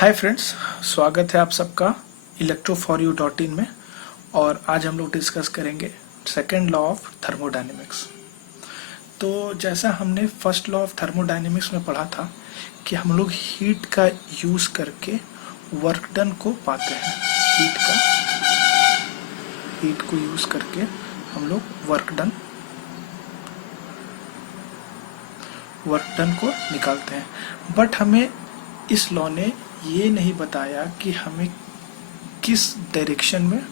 Hi friends, स्वागत है आप सबका electro4u.in में। और आज हम लोग डिस्कस करेंगे सेकेंड लॉ ऑफ थर्मोडायनेमिक्स। तो जैसा हमने फर्स्ट लॉ ऑफ थर्मोडायनेमिक्स में पढ़ा था कि हम लोग हीट का यूज़ करके वर्क डन को पाते हैं। हीट को यूज़ करके हम लोग वर्क डन को निकालते हैं। बट हमें इस लॉ ने ये नहीं बताया कि हमें किस डायरेक्शन में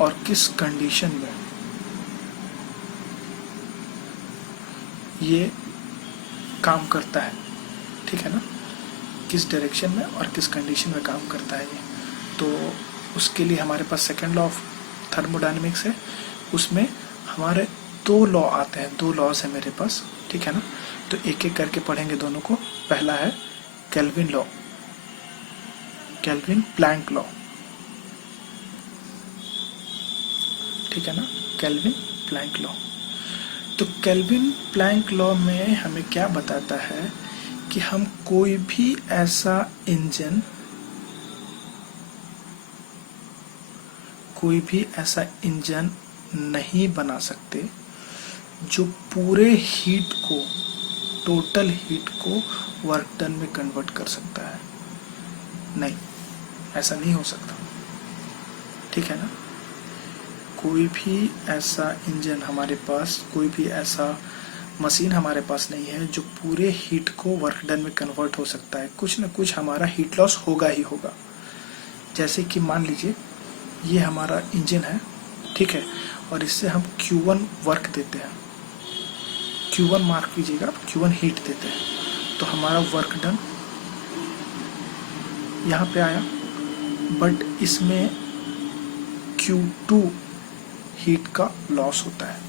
और किस कंडीशन में ये काम करता है। ठीक है ना, किस डायरेक्शन में और किस कंडीशन में काम करता है ये। तो उसके लिए हमारे पास सेकेंड लॉ ऑफ थर्मोडायनेमिक्स है। उसमें हमारे दो लॉ आते हैं, दो लॉज है मेरे पास। ठीक है ना, तो एक एक करके पढ़ेंगे दोनों को। पहला है Kelvin law, Kelvin Planck law. ठीक है ना, केल्विन प्लैंक लॉ। तो केल्विन प्लैंक लॉ में हमें क्या बताता है कि हम कोई भी ऐसा इंजन नहीं बना सकते जो पूरे हीट को, टोटल हीट को वर्क डन में कन्वर्ट कर सकता है। नहीं, ऐसा नहीं हो सकता। ठीक है ना, कोई भी ऐसा इंजन हमारे पास, कोई भी ऐसा मशीन हमारे पास नहीं है जो पूरे हीट को वर्क डन में कन्वर्ट हो सकता है। कुछ ना कुछ हमारा हीट लॉस होगा ही होगा। जैसे कि मान लीजिए ये हमारा इंजन है, ठीक है, और इससे हम Q1 वर्क देते हैं। Q1 मार्क कीजिएगा, Q1 हीट देते हैं तो हमारा वर्क डन यहाँ पे आया। बट इसमें Q2 हीट का लॉस होता है।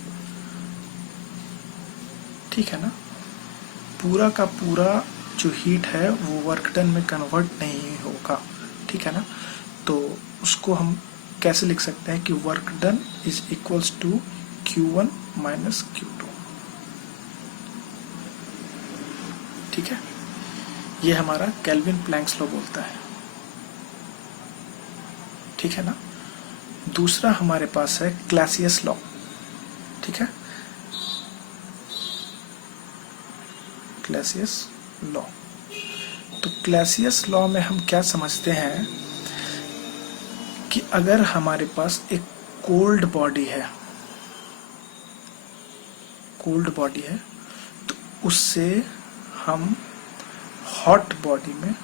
ठीक है ना, पूरा का पूरा जो हीट है वो वर्क डन में कन्वर्ट नहीं होगा। ठीक है ना, तो उसको हम कैसे लिख सकते हैं कि work done is equals to Q1 minus Q2। ठीक है, ये हमारा केल्विन प्लैंक्स लॉ बोलता है। ठीक है ना, दूसरा हमारे पास है क्लासियस लॉ। ठीक है, क्लासियस लॉ। तो क्लासियस लॉ में हम क्या समझते हैं कि अगर हमारे पास एक कोल्ड बॉडी है तो उससे हम हॉट बॉडी में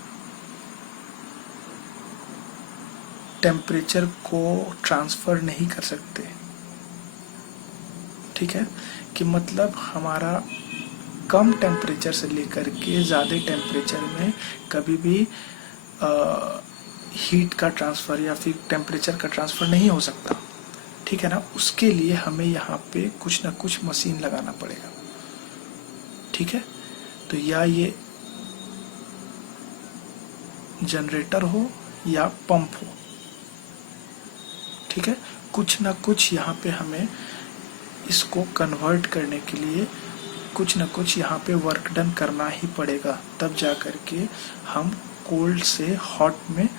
टेम्परेचर को ट्रांसफर नहीं कर सकते। ठीक है, कि मतलब हमारा कम टेम्परेचर से लेकर के ज़्यादा टेम्परेचर में कभी भी हीट का ट्रांसफ़र या फिर टेम्परेचर का ट्रांसफ़र नहीं हो सकता। ठीक है ना, उसके लिए हमें यहाँ पे कुछ ना कुछ मशीन लगाना पड़ेगा। ठीक है, तो या ये जनरेटर हो या पंप हो। ठीक है, कुछ ना कुछ यहाँ पे हमें इसको कन्वर्ट करने के लिए कुछ ना कुछ यहाँ पे वर्क डन करना ही पड़ेगा, तब जा कर के हम कोल्ड से हॉट में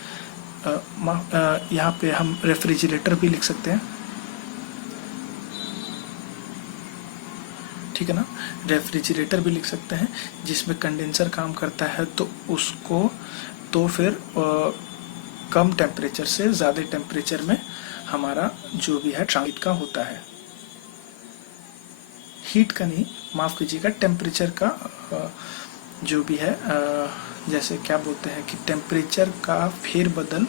यहाँ पे हम रेफ्रिजरेटर भी लिख सकते हैं। ठीक है ना, रेफ्रिजरेटर भी लिख सकते हैं जिसमें कंडेंसर काम करता है। तो उसको तो फिर कम टेम्परेचर से ज़्यादा टेम्परेचर में हमारा जो भी है ट्रांजिट का होता है। हीट का नहीं, माफ़ कीजिएगा, टेम्परेचर का जो भी है, जैसे क्या बोलते हैं कि टेम्परेचर का फेरबदल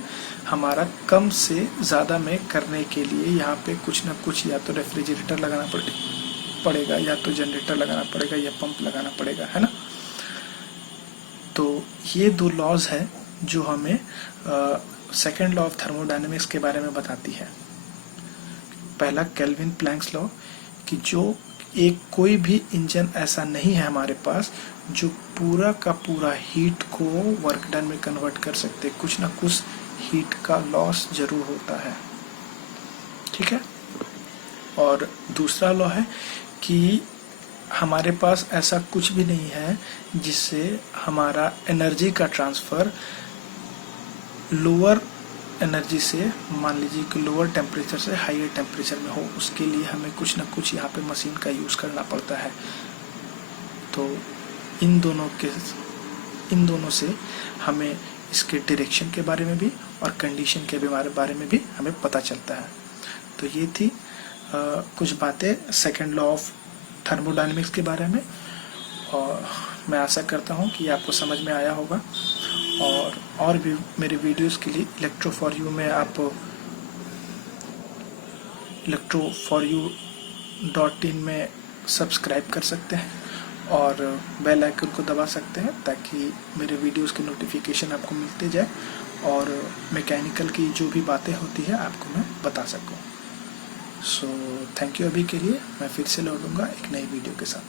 हमारा कम से ज़्यादा में करने के लिए यहाँ पे कुछ ना कुछ या तो रेफ्रिजरेटर लगाना पड़ेगा या तो जनरेटर लगाना पड़ेगा या पंप लगाना पड़ेगा, है ना। तो ये दो लॉज है जो हमें सेकेंड लॉ ऑफ थर्मोडायनेमिक्स के बारे में बताती है। पहला केल्विन प्लैंक्स लॉ कि जो एक कोई भी इंजन ऐसा नहीं है हमारे पास जो पूरा का पूरा हीट को वर्क डन में कन्वर्ट कर सकते, कुछ ना कुछ हीट का लॉस जरूर होता है। ठीक है, और दूसरा लॉ है कि हमारे पास ऐसा कुछ भी नहीं है जिससे हमारा एनर्जी का ट्रांसफ़र लोअर एनर्जी से, मान लीजिए कि लोअर टेम्परेचर से हायर टेम्परेचर में हो। उसके लिए हमें कुछ ना कुछ यहाँ पे मशीन का यूज़ करना पड़ता है। तो इन दोनों से हमें इसके डायरेक्शन के बारे में भी और कंडीशन के बारे में भी हमें पता चलता है। तो ये थी कुछ बातें सेकेंड लॉ ऑफ थर्मोडायनेमिक्स के बारे में, और मैं आशा करता हूँ कि आपको समझ में आया होगा। और भी मेरे वीडियोस के लिए इलेक्ट्रो4यू में आप electro4u.in में सब्सक्राइब कर सकते हैं और बेल आइकन को दबा सकते हैं ताकि मेरे वीडियोस के नोटिफिकेशन आपको मिलते जाए और मैकेनिकल की जो भी बातें होती है आपको मैं बता सकूं। So thank you. अभी के लिए मैं फिर से लौटूंगा एक नई वीडियो के साथ।